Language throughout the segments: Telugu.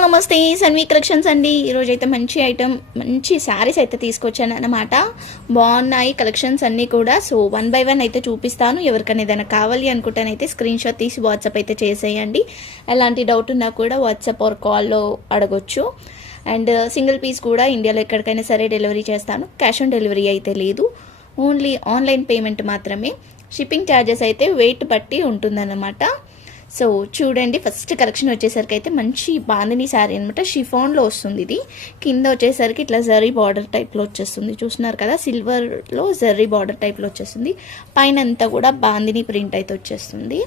ఆల్ నమస్తే సన్వీ కలెక్షన్స్ అండి. ఈరోజు అయితే మంచి ఐటమ్ మంచి శారీస్ అయితే తీసుకొచ్చాను అనమాట బాగున్నాయి కలెక్షన్స్ అన్నీ కూడా. సో వన్ బై వన్ అయితే చూపిస్తాను. ఎవరికైనా ఏదైనా కావాలి అనుకుంటానైతే స్క్రీన్ షాట్ తీసి వాట్సాప్ అయితే చేసేయండి. ఎలాంటి డౌట్ ఉన్నా కూడా వాట్సాప్ ఆర్ కాల్లో అడగొచ్చు. అండ్ సింగిల్ పీస్ కూడా ఇండియాలో ఎక్కడికైనా సరే డెలివరీ చేస్తాను. క్యాష్ ఆన్ డెలివరీ అయితే లేదు. ఓన్లీ ఆన్లైన్ పేమెంట్ మాత్రమే. షిప్పింగ్ ఛార్జెస్ అయితే వెయిట్ బట్టి ఉంటుందన్నమాట. సో చూడండి ఫస్ట్ కలెక్షన్ వచ్చేసరికి అయితే మంచి బాందిని శారీ అనమాట షిఫాన్లో వస్తుంది ఇది. కింద వచ్చేసరికి ఇట్లా జరీ బార్డర్ టైప్లో వచ్చేస్తుంది. చూస్తున్నారు కదా సిల్వర్లో జరీ బార్డర్ టైప్లో వచ్చేస్తుంది. పైన అంతా కూడా బాందిని ప్రింట్ అయితే వచ్చేస్తుంది.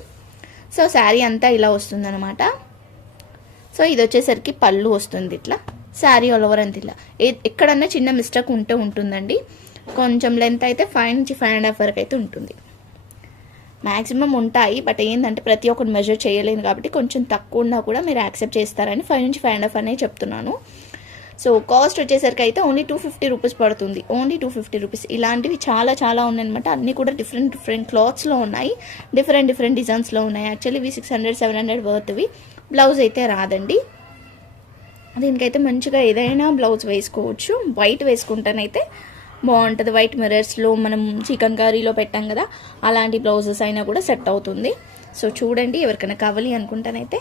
సో శారీ అంతా ఇలా వస్తుందనమాట సో ఇది వచ్చేసరికి పళ్ళు వస్తుంది ఇట్లా. శారీ ఆల్ ఓవర్ అంత ఇలా. ఎక్కడన్నా చిన్న మిస్టేక్ ఉంటే ఉంటుందండి. కొంచెం లెంత్ అయితే ఫైవ్ నుంచి ఫైవ్ అండ్ హాఫ్ వరకు అయితే ఉంటుంది. మ్యాక్సిమం ఉంటాయి బట్ ఏంటంటే ప్రతి ఒక్కటి మెజర్ చేయలేను కాబట్టి కొంచెం తక్కువ ఉన్నా కూడా మీరు యాక్సెప్ట్ చేస్తారని ఫైవ్ నుంచి ఫైవ్ అండ్ హాఫ్ అనే చెప్తున్నాను. సో కాస్ట్ వచ్చేసరికి అయితే ఓన్లీ టూ ఫిఫ్టీ రూపీస్ పడుతుంది. ఓన్లీ టూ ఫిఫ్టీ రూపీస్ ఇలాంటివి చాలా చాలా ఉన్నాయన్నమాట. అన్నీ కూడా డిఫరెంట్ డిఫరెంట్ క్లాత్స్లో ఉన్నాయి. డిఫరెంట్ డిఫరెంట్ డిజైన్స్లో ఉన్నాయి. యాక్చువల్లీ ఇవి సిక్స్ హండ్రెడ్ సెవెన్ హండ్రెడ్ వర్త్వి బ్లౌజ్ అయితే రాదండి. దీనికైతే మంచిగా ఏదైనా బ్లౌజ్ వేసుకోవచ్చు. వైట్ వేసుకుంటానైతే బాగుంటుంది. వైట్ మిరర్స్లో మనం చికెన్ కర్రీలో పెట్టాం కదా అలాంటి బ్లౌజెస్ అయినా కూడా సెట్ అవుతుంది. సో చూడండి ఎవరికైనా కావాలి అనుకుంటానైతే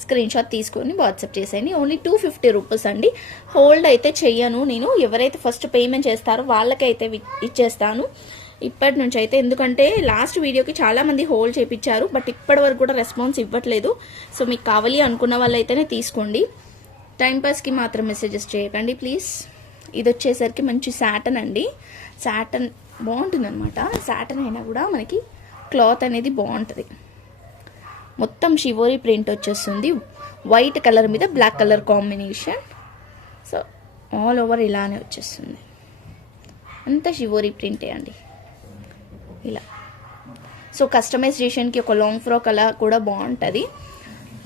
స్క్రీన్ షాట్ తీసుకొని వాట్సాప్ చేసేయండి. ఓన్లీ టూ ఫిఫ్టీ రూపీస్ అండి. హోల్డ్ అయితే చెయ్యను నేను. ఎవరైతే ఫస్ట్ పేమెంట్ చేస్తారో వాళ్ళకైతే వి- ఇచ్చేస్తాను. ఇప్పటి నుంచి అయితే ఎందుకంటే లాస్ట్ వీడియోకి చాలా మంది హోల్డ్ చేయించారు బట్ ఇప్పటి వరకు కూడా రెస్పాన్స్ ఇవ్వట్లేదు. సో మీకు కావాలి అనుకున్న వాళ్ళైతేనే తీసుకోండి. టైంపాస్కి మాత్రం మెసేజెస్ చేయకండి ప్లీజ్ ఇది వచ్చేసరికి మంచి శాటన్ అండి. శాటన్ బాగుంటుంది అనమాట శాటన్ అయినా కూడా మనకి క్లాత్ అనేది బాగుంటుంది. మొత్తం షివోరీ ప్రింట్ వచ్చేస్తుంది. వైట్ కలర్ మీద black colour combination so all over ఇలానే వచ్చేస్తుంది. అంతా షివోరీ ప్రింటే అండి. ఇలా. సో కస్టమైజేషన్కి ఒక లాంగ్ ఫ్రాక్ అలా కూడా బాగుంటుంది.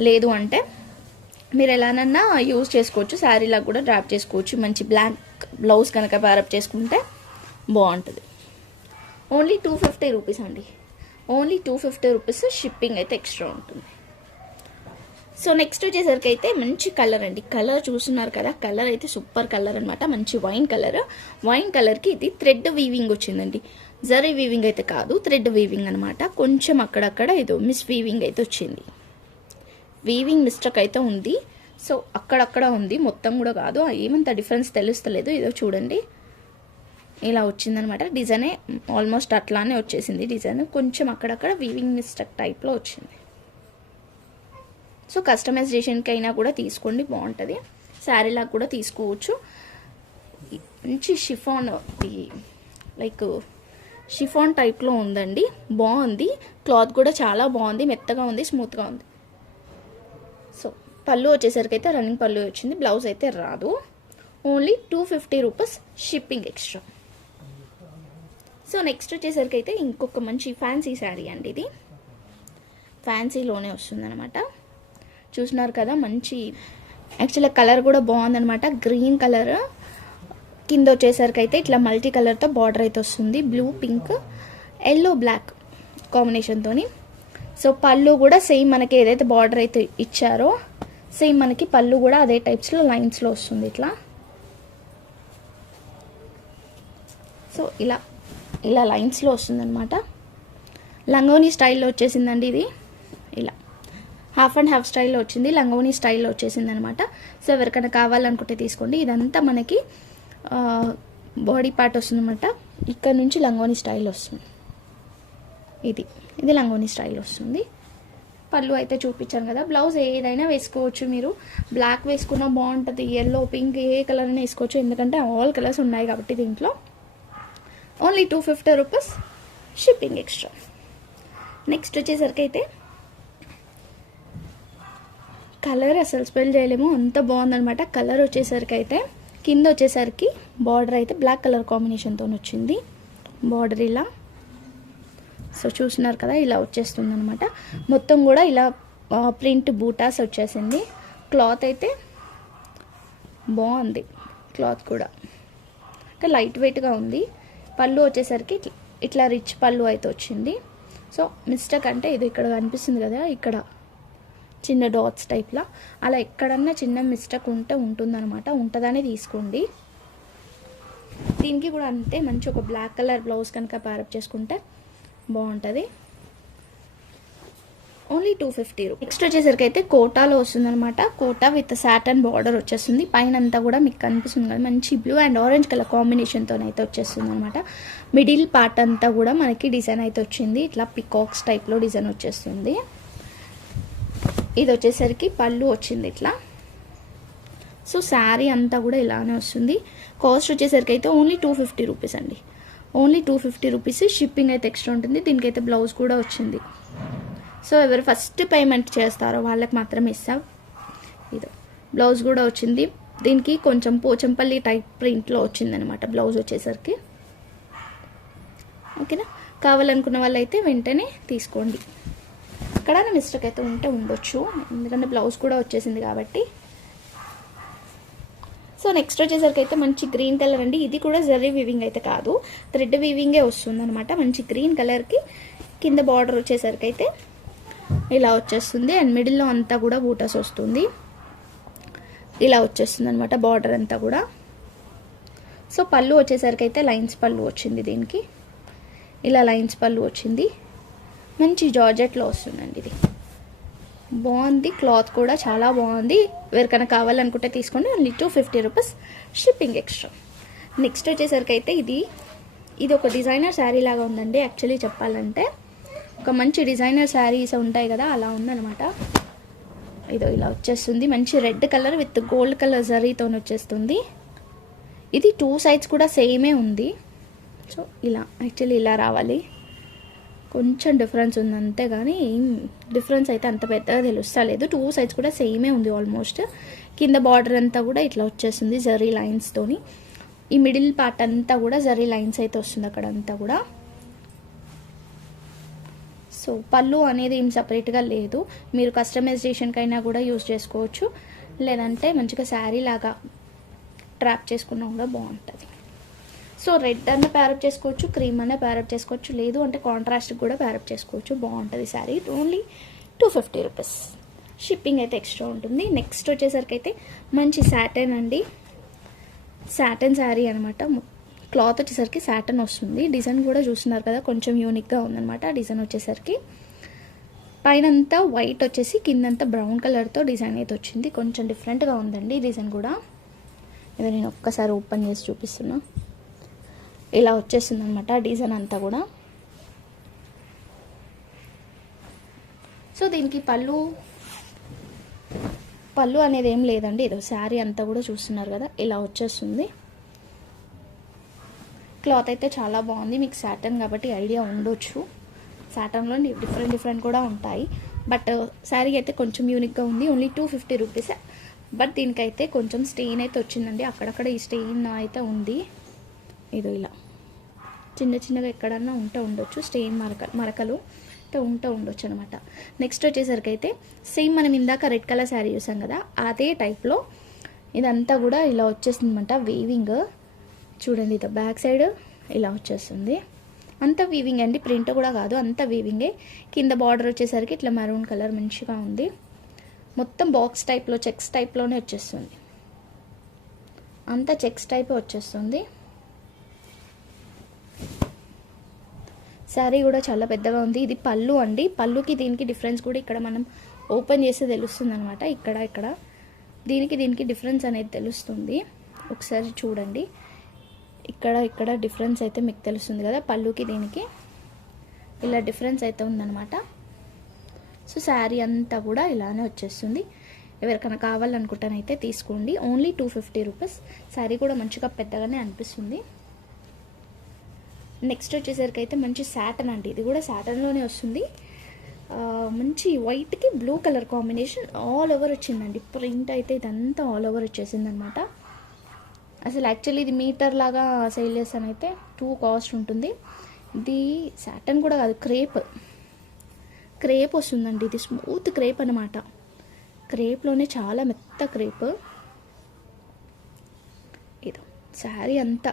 లేదు అంటే మీరు ఎలానన్నా యూజ్ చేసుకోవచ్చు శారీలా కూడా డ్రాప్ చేసుకోవచ్చు. మంచి బ్లాక్ బ్లౌజ్ కనుక ప్యారప్ చేసుకుంటే బాగుంటుంది. ఓన్లీ టూ ఫిఫ్టీ రూపీస్ అండి. Only two fifty rupees shipping అయితే ఎక్స్ట్రా ఉంటుంది. సో నెక్స్ట్ వచ్చేసరికి అయితే మంచి కలర్ అండి. కలర్ చూస్తున్నారు కదా కలర్ అయితే సూపర్ కలర్ అనమాట మంచి వైన్ కలర్ వైన్ కలర్కి ఇది థ్రెడ్ వీవింగ్ వచ్చిందండి. జరీ వీవింగ్ అయితే కాదు థ్రెడ్ వీవింగ్ అనమాట కొంచెం అక్కడక్కడ ఏదో మిస్ వీవింగ్ అయితే వచ్చింది. వీవింగ్ మిస్టేక్ అయితే ఉంది. సో అక్కడక్కడ ఉంది మొత్తం కూడా కాదు. ఏమంత డిఫరెన్స్ తెలుస్తలేదు. ఏదో చూడండి. ఇలా వచ్చిందనమాట. డిజైనే ఆల్మోస్ట్ అట్లానే వచ్చేసింది డిజైన్. కొంచెం అక్కడక్కడ వీవింగ్ మిస్టేక్ టైప్లో వచ్చింది. సో కస్టమైజేషన్కి అయినా కూడా తీసుకోండి బాగుంటుంది. శారీలా కూడా తీసుకోవచ్చు. మంచి షిఫాన్ లైక్ షిఫాన్ టైప్లో ఉందండి. బాగుంది. క్లాత్ కూడా చాలా బాగుంది మెత్తగా ఉంది స్మూత్గా ఉంది. పళ్ళు వచ్చేసరికి అయితే రన్నింగ్ పళ్ళు వచ్చింది బ్లౌజ్ అయితే రాదు. Only two fifty rupees shipping extra so next వచ్చేసరికి అయితే ఇంకొక మంచి ఫ్యాన్సీ శారీ అండి ఇది. ఫ్యాన్సీలోనే వస్తుందన్నమాట. చూసినారు కదా మంచి యాక్చువల్గా కలర్ కూడా బాగుందన్నమాట. గ్రీన్ కలర్ కింద వచ్చేసరికి అయితే ఇట్లా మల్టీ కలర్తో బార్డర్ అయితే వస్తుంది. బ్లూ పింక్ ఎల్లో బ్లాక్ కాంబినేషన్తో సో పళ్ళు కూడా సేమ్ మనకి ఏదైతే బార్డర్ అయితే ఇచ్చారో సేమ్ మనకి పళ్ళు కూడా అదే టైప్స్లో లైన్స్లో వస్తుంది ఇట్లా. సో ఇలా ఇలా లైన్స్లో వస్తుందన్నమాట. లంగోని స్టైల్లో వచ్చేసిందండి ఇది. ఇలా. హాఫ్ అండ్ హాఫ్ స్టైల్లో వచ్చింది. లంగోని స్టైల్లో వచ్చేసింది అనమాట సో ఎవరికైనా కావాలనుకుంటే తీసుకోండి. ఇదంతా మనకి బాడీ పార్ట్ వస్తుందన్నమాట. ఇక్కడ నుంచి లంగోని స్టైల్ వస్తుంది. ఇది. ఇది లంగోని స్టైల్ వస్తుంది. పళ్ళు అయితే చూపించాను కదా. బ్లౌజ్ ఏదైనా వేసుకోవచ్చు మీరు. బ్లాక్ వేసుకున్నా బాగుంటుంది. ఎల్లో పింక్ ఏ కలర్ అయినా వేసుకోవచ్చు. ఎందుకంటే ఆల్ కలర్స్ ఉన్నాయి కాబట్టి దీంట్లో. Only two fifty rupees shipping extra next వచ్చేసరికి అయితే కలర్ అసలు స్పెల్ చేయలేము. అంత బాగుందనమాట కలర్ వచ్చేసరికి అయితే కింద వచ్చేసరికి బార్డర్ అయితే బ్లాక్ కలర్ కాంబినేషన్తో వచ్చింది. బార్డర్ ఇలా. సో చూసినారు కదా ఇలా వచ్చేస్తుంది అనమాట మొత్తం కూడా ఇలా ప్రింట్ బూటాస్ వచ్చేసింది. క్లాత్ అయితే బాగుంది క్లాత్ కూడా. అంటే లైట్ వెయిట్గా ఉంది. పళ్ళు వచ్చేసరికి ఇట్లా- ఇట్లా రిచ్ పళ్ళు అయితే వచ్చింది. సో మిస్టేక్ అంటే ఇది ఇక్కడ కనిపిస్తుంది కదా ఇక్కడ చిన్న డాట్స్ టైప్లా. అలా ఎక్కడన్నా చిన్న మిస్టేక్ ఉంటే ఉంటుందన్నమాట. ఉంటుందని తీసుకోండి. దీనికి కూడా అంతే మంచి ఒక బ్లాక్ కలర్ బ్లౌజ్ కనుక ప్యారప్ చేసుకుంటే బాగుంటుంది. Only two fifty rupees next వచ్చేసరికి అయితే కోటాలో వస్తుందన్నమాట. కోటా విత్ సాటన్ బార్డర్ వచ్చేస్తుంది. పైన అంతా కూడా మీకు కనిపిస్తుంది కదా మంచి బ్లూ అండ్ ఆరెంజ్ కలర్ కాంబినేషన్తో అయితే వచ్చేస్తుంది అనమాట మిడిల్ పార్ట్ అంతా కూడా మనకి డిజైన్ అయితే వచ్చింది. ఇట్లా పికాక్స్ టైప్లో డిజైన్ వచ్చేస్తుంది. ఇది వచ్చేసరికి పళ్ళు వచ్చింది ఇట్లా. సో శారీ అంతా కూడా ఇలానే వస్తుంది. కాస్ట్ వచ్చేసరికి అయితే ఓన్లీ టూ ఫిఫ్టీ రూపీస్ అండి. Only two fifty rupees shipping అయితే ఎక్స్ట్రా ఉంటుంది. దీనికైతే బ్లౌజ్ కూడా వచ్చింది. సో ఎవరు ఫస్ట్ పేమెంట్ చేస్తారో వాళ్ళకి మాత్రమే ఇస్తాం. ఇది బ్లౌజ్ కూడా వచ్చింది. దీనికి కొంచెం పోచంపల్లి టైప్ ప్రింట్లో వచ్చిందనమాట బ్లౌజ్ వచ్చేసరికి. ఓకేనా? కావాలనుకున్న వాళ్ళైతే వెంటనే తీసుకోండి. ఎక్కడైనా మిస్టేక్ అయితే ఉంటే ఉండొచ్చు. ఎందుకంటే బ్లౌజ్ కూడా వచ్చేసింది కాబట్టి. సో నెక్స్ట్ వచ్చేసరికి అయితే మంచి గ్రీన్ కలర్ అండి. ఇది కూడా జరీ వీవింగ్ అయితే కాదు. థ్రెడ్ వీవింగే వస్తుంది అనమాట మంచి గ్రీన్ కలర్కి కింద బార్డర్ వచ్చేసరికి అయితే ఇలా వచ్చేస్తుంది. అండ్ మిడిల్లో అంతా కూడా బూటస్ వస్తుంది. ఇలా వచ్చేస్తుంది అనమాట బార్డర్ అంతా కూడా. సో పళ్ళు వచ్చేసరికి అయితే లైన్స్ పళ్ళు వచ్చింది దీనికి. ఇలా లైన్స్ పళ్ళు వచ్చింది. మంచి జార్జెట్లో వస్తుందండి ఇది. బాగుంది క్లాత్ కూడా చాలా బాగుంది. ఎవరికైనా కావాలనుకుంటే తీసుకోండి. Only two fifty rupees shipping extra next వచ్చేసరికి అయితే ఇది ఇది ఒక డిజైనర్ శారీ లాగా ఉందండి. యాక్చువల్లీ చెప్పాలంటే ఒక మంచి డిజైనర్ శారీస్ ఉంటాయి కదా అలా ఉందనమాట ఇదో ఇలా వచ్చేస్తుంది. మంచి red colour with gold colour జరీతో వచ్చేస్తుంది. ఇది టూ సైడ్స్ కూడా సేమే ఉంది. సో ఇలా యాక్చువల్లీ ఇలా రావాలి. కొంచెం డిఫరెన్స్ ఉంది అంతే కానీ ఏం డిఫరెన్స్ అయితే అంత పెద్దగా తెలుస్తలేదు టూ సైడ్స్ కూడా సేమే ఉంది ఆల్మోస్ట్ కింద బార్డర్ అంతా కూడా ఇట్లా వచ్చేస్తుంది జరీ లైన్స్తోని ఈ మిడిల్ పార్ట్ అంతా కూడా జరీ లైన్స్ అయితే వస్తుంది అక్కడ అంతా కూడా. సో పళ్ళు అనేది ఏం సపరేట్గా లేదు. మీరు కస్టమైజేషన్కైనా కూడా యూస్ చేసుకోవచ్చు. లేదంటే మంచిగా శారీ లాగా ట్రాప్ చేసుకున్నా కూడా బాగుంటుంది. సో రెడ్ అన్న ప్యారప్ చేసుకోవచ్చు క్రీమ్ అన్న ప్యారప్ చేసుకోవచ్చు లేదు అంటే కాంట్రాస్ట్ కూడా ప్యారప్ చేసుకోవచ్చు. బాగుంటుంది sari only two fifty rupees shipping అయితే ఎక్స్ట్రా ఉంటుంది. నెక్స్ట్ వచ్చేసరికి అయితే మంచి శాటన్ అండి. శాటన్ శారీ అనమాట క్లాత్ వచ్చేసరికి సాటన్ వస్తుంది. డిజైన్ కూడా చూస్తున్నారు కదా కొంచెం యూనిక్గా ఉందన్నమాట డిజైన్ వచ్చేసరికి. పైనంతా వైట్ వచ్చేసి కిందంతా బ్రౌన్ కలర్తో డిజైన్ అయితే వచ్చింది. కొంచెం డిఫరెంట్గా ఉందండి డిజైన్ కూడా. ఇది నేను ఒక్కసారి ఓపెన్ చేసి చూపిస్తున్నా. ఇలా వచ్చేస్తుంది అనమాట డిజైన్ అంతా కూడా. సో దీనికి పళ్ళు పళ్ళు అనేది ఏం లేదండి. ఏదో శారీ అంతా కూడా చూస్తున్నారు కదా ఇలా వచ్చేస్తుంది. క్లాత్ అయితే చాలా బాగుంది. మీకు శాటర్న్ కాబట్టి ఐడియా ఉండొచ్చు. శాటర్న్లో డిఫరెంట్ డిఫరెంట్ కూడా ఉంటాయి. బట్ శారీ అయితే కొంచెం యూనిక్గా ఉంది. Only two fifty rupees. But దీనికైతే కొంచెం స్టెయిన్ అయితే వచ్చిందండి. అక్కడక్కడ ఈ స్టెయిన్ అయితే ఉంది. ఏదో ఇలా. చిన్న చిన్నగా ఎక్కడన్నా ఉంటూ ఉండొచ్చు. స్టెయిన్ మరక మరకలు అంటే ఉంటూ ఉండొచ్చు అనమాట నెక్స్ట్ వచ్చేసరికి అయితే సేమ్ మనం ఇందాక రెడ్ కలర్ శారీ చూసాం కదా అదే టైప్లో ఇదంతా కూడా ఇలా వచ్చేస్తుంది అనమాట వీవింగ్ చూడండి ఇది బ్యాక్ సైడ్ ఇలా వచ్చేస్తుంది. అంత వీవింగ్ అండి ప్రింట్ కూడా కాదు అంత వీవింగే కింద బార్డర్ వచ్చేసరికి ఇట్లా మెరూన్ కలర్ మంచిగా ఉంది. మొత్తం బాక్స్ టైప్లో చెక్స్ టైప్లోనే వచ్చేస్తుంది. అంతా చెక్స్ టైప్ వచ్చేస్తుంది. శారీ కూడా చాలా పెద్దగా ఉంది. ఇది పళ్ళు అండి. పళ్ళుకి దీనికి డిఫరెన్స్ కూడా ఇక్కడ మనం ఓపెన్ చేస్తే తెలుస్తుంది అనమాట ఇక్కడ ఇక్కడ. దీనికి దీనికి డిఫరెన్స్ అనేది తెలుస్తుంది. ఒకసారి చూడండి. ఇక్కడ ఇక్కడ డిఫరెన్స్ అయితే మీకు తెలుస్తుంది కదా. పళ్ళుకి దీనికి ఇలా డిఫరెన్స్ అయితే ఉందన్నమాట. సో శారీ అంతా కూడా ఇలానే వచ్చేస్తుంది. ఎవరికైనా కావాలనుకుంటానైతే తీసుకోండి. Only two fifty rupees. Sari కూడా మంచిగా పెద్దగానే అనిపిస్తుంది. నెక్స్ట్ వచ్చేసరికి అయితే మంచి శాటన్ అండి. ఇది కూడా శాటన్లోనే వస్తుంది. మంచి వైట్కి blue colour combination all over వచ్చిందండి. ప్రింట్ అయితే ఇదంతా ఆల్ ఓవర్ వచ్చేసింది అనమాట అసలు యాక్చువల్లీ ఇది మీటర్ లాగా సేల్ చేస్తానైతే టూ కాస్ట్ ఉంటుంది. ఇది శాటన్ కూడా కాదు క్రేప్. క్రేప్ వస్తుందండి. ఇది స్మూత్ క్రేప్ అనమాట క్రేప్లోనే చాలా మెత్త క్రేప్. ఇది శారీ అంతా.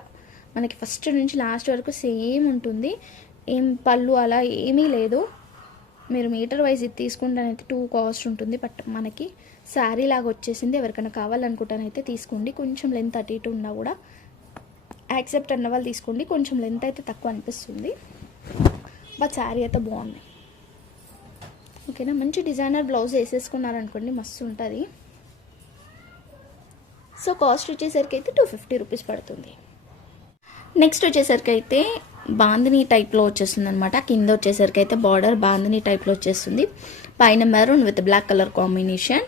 మనకి ఫస్ట్ నుంచి లాస్ట్ వరకు సేమ్ ఉంటుంది. ఏం పళ్ళు అలా ఏమీ లేదు. మీరు మీటర్ వైజ్ ఇది తీసుకుంటానైతే టూ కాస్ట్ ఉంటుంది. బట్ మనకి శారీ లాగా వచ్చేసింది. ఎవరికైనా కావాలనుకుంటానైతే తీసుకోండి. కొంచెం లెంత్ అటు ఇటు ఉన్నా కూడా యాక్సెప్ట్ అన్న వాళ్ళు తీసుకోండి. కొంచెం లెంత్ అయితే తక్కువ అనిపిస్తుంది. బట్ శారీ అయితే బాగుంది. ఓకేనా మంచి డిజైనర్ బ్లౌజ్ వేసేసుకున్నారనుకోండి మస్తు ఉంటుంది. సో కాస్ట్ వచ్చేసరికి అయితే టూ ఫిఫ్టీ రూపీస్ పడుతుంది. నెక్స్ట్ వచ్చేసరికి అయితే బాందిని టైప్లో వచ్చేస్తుంది అనమాట కింద వచ్చేసరికి అయితే బార్డర్ బాందిని టైప్లో వచ్చేస్తుంది. పైన maroon with black colour combination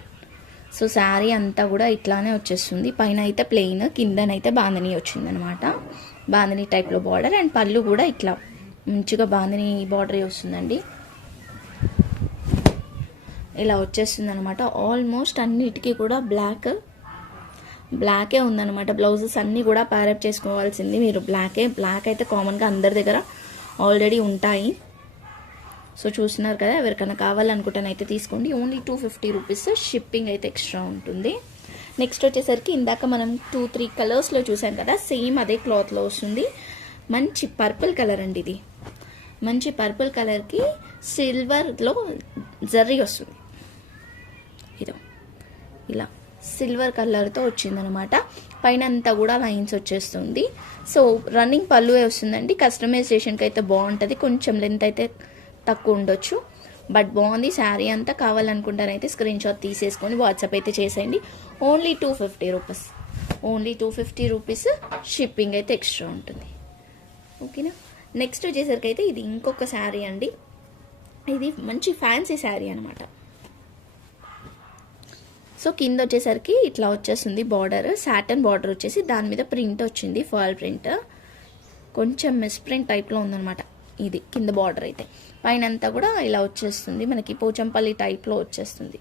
so sari అంతా కూడా ఇట్లానే వచ్చేస్తుంది. పైన అయితే ప్లెయిన్ కిందనైతే బాందిని వచ్చింది అనమాట బాందిని టైప్లో బార్డర్ అండ్ పళ్ళు కూడా ఇట్లా. మంచిగా బాందిని బార్డర్ వస్తుందండి. ఇలా వచ్చేస్తుంది అనమాట ఆల్మోస్ట్ అన్నిటికీ కూడా బ్లాక్ బ్లాకే ఉందన్నమాట. బ్లౌజెస్ అన్నీ కూడా ప్యారప్ చేసుకోవాల్సింది మీరు. బ్లాకే బ్లాక్ అయితే కామన్గా అందరి దగ్గర ఆల్రెడీ ఉంటాయి. సో చూస్తున్నారు కదా ఎవరికైనా కావాలనుకుంటానైతే తీసుకోండి. Only two fifty rupees shipping అయితే ఎక్స్ట్రా ఉంటుంది. నెక్స్ట్ వచ్చేసరికి ఇందాక మనం టూ త్రీ కలర్స్లో చూసాం కదా సేమ్ అదే క్లాత్లో వస్తుంది. మంచి పర్పుల్ కలర్ అండి ఇది. మంచి పర్పుల్ కలర్కి సిల్వర్లో జర్రీ వస్తుంది. ఇదో ఇలా. సిల్వర్ కలర్తో వచ్చిందనమాట పైన అంతా కూడా లైన్స్ వచ్చేస్తుంది. సో రన్నింగ్ పళ్ళువే వస్తుందండి. కస్టమైజేషన్కి అయితే బాగుంటుంది కొంచెం లెంత్ అయితే తక్కువ ఉండొచ్చు. బట్ బాగుంది శారీ అంతా కావాలనుకుంటారైతే స్క్రీన్ షాట్ తీసేసుకొని వాట్సాప్ అయితే చేసేయండి. Only two fifty rupees. Only two fifty rupees shipping అయితే ఎక్స్ట్రా ఉంటుంది. ఓకేనా? నెక్స్ట్ వచ్చేసరికి అయితే ఇది ఇంకొక శారీ అండి. ఇది మంచి ఫ్యాన్సీ శారీ అనమాట సో కింద వచ్చేసరికి ఇట్లా వచ్చేస్తుంది బార్డర్ సాటన్ బార్డర్ వచ్చేసి దాని మీద ప్రింట్ వచ్చింది ఫాల్ ప్రింట్ కొంచెం మిస్ ప్రింట్ టైప్లో ఉందన్నమాట ఇది కింద బార్డర్ అయితే. పైన అంతా కూడా ఇలా వచ్చేస్తుంది మనకి పోచంపల్లి టైప్లో వచ్చేస్తుంది.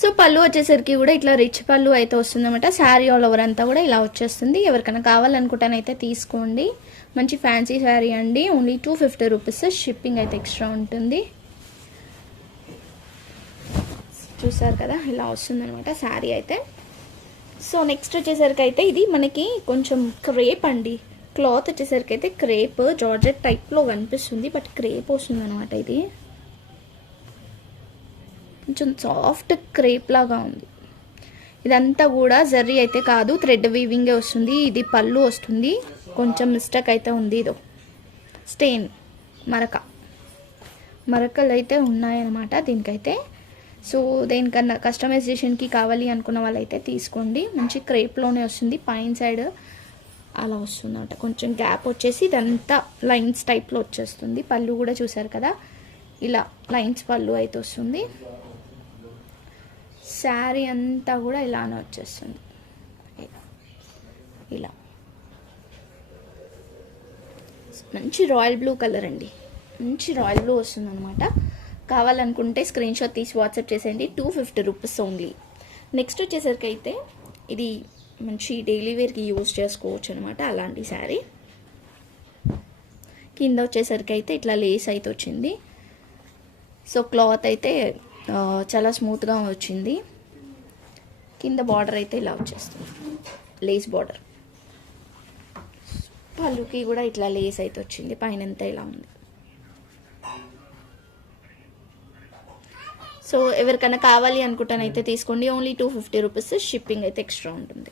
సో పళ్ళు వచ్చేసరికి కూడా ఇట్లా రిచ్ పళ్ళు అయితే వస్తుందన్నమాట. శారీ ఆల్ ఓవర్ అంతా కూడా ఇలా వచ్చేస్తుంది. ఎవరికైనా కావాలనుకుంటానైతే తీసుకోండి. మంచి ఫ్యాన్సీ శారీ అండి. Only two fifty rupees shipping అయితే ఎక్స్ట్రా ఉంటుంది. చూసారు కదా ఇలా వస్తుందన్నమాట శారీ అయితే. సో నెక్స్ట్ వచ్చేసరికి అయితే ఇది మనకి కొంచెం క్రేప్ అండి. క్లాత్ వచ్చేసరికి అయితే క్రేప్ జార్జెట్ టైప్లో కనిపిస్తుంది బట్ క్రేప్ వస్తుంది అనమాట ఇది. కొంచెం సాఫ్ట్ క్రేప్ లాగా ఉంది. ఇదంతా కూడా జర్రీ అయితే కాదు థ్రెడ్ వీవింగే వస్తుంది ఇది పళ్ళు వస్తుంది. కొంచెం మిస్టేక్ అయితే ఉంది ఇదో. స్టెయిన్ మరక. మరకలు అయితే ఉన్నాయన్నమాట దీనికైతే. సో దేనికన్నా కస్టమైజేషన్కి కావాలి అనుకున్న వాళ్ళైతే తీసుకోండి. మంచి క్రేప్లోనే వస్తుంది. పైన సైడ్ అలా వస్తుందన్నమాట. కొంచెం గ్యాప్ వచ్చేసి ఇదంతా లైన్స్ టైప్లో వచ్చేస్తుంది. పళ్ళు కూడా చూసారు కదా? ఇలా లైన్స్ పళ్ళు అయితే వస్తుంది. శారీ అంతా కూడా ఇలానే వచ్చేస్తుంది. ఇలా. మంచి రాయల్ బ్లూ కలర్ అండి. మంచి రాయల్ బ్లూ వస్తుంది అనమాట కావాలనుకుంటే స్క్రీన్ షాట్ తీసి వాట్సాప్ చేసేయండి. Two fifty rupees only next వచ్చేసరికి అయితే ఇది మంచి డైలీ వేర్కి యూజ్ చేసుకోవచ్చు అనమాట అలాంటి శారీ కింద వచ్చేసరికి అయితే ఇట్లా లేస్ అయితే వచ్చింది. సో క్లాత్ అయితే చాలా స్మూత్గా వచ్చింది. కింద బార్డర్ అయితే ఇలా వచ్చేస్తుంది. లేస్ బార్డర్ పళ్ళుకి కూడా ఇట్లా లేస్ అయితే వచ్చింది. పైన అంతా ఇలా ఉంది. సో ఎవరికైనా కావాలి అనుకుంటానైతే తీసుకోండి. Only two fifty rupees shipping అయితే ఎక్స్ట్రా ఉంటుంది.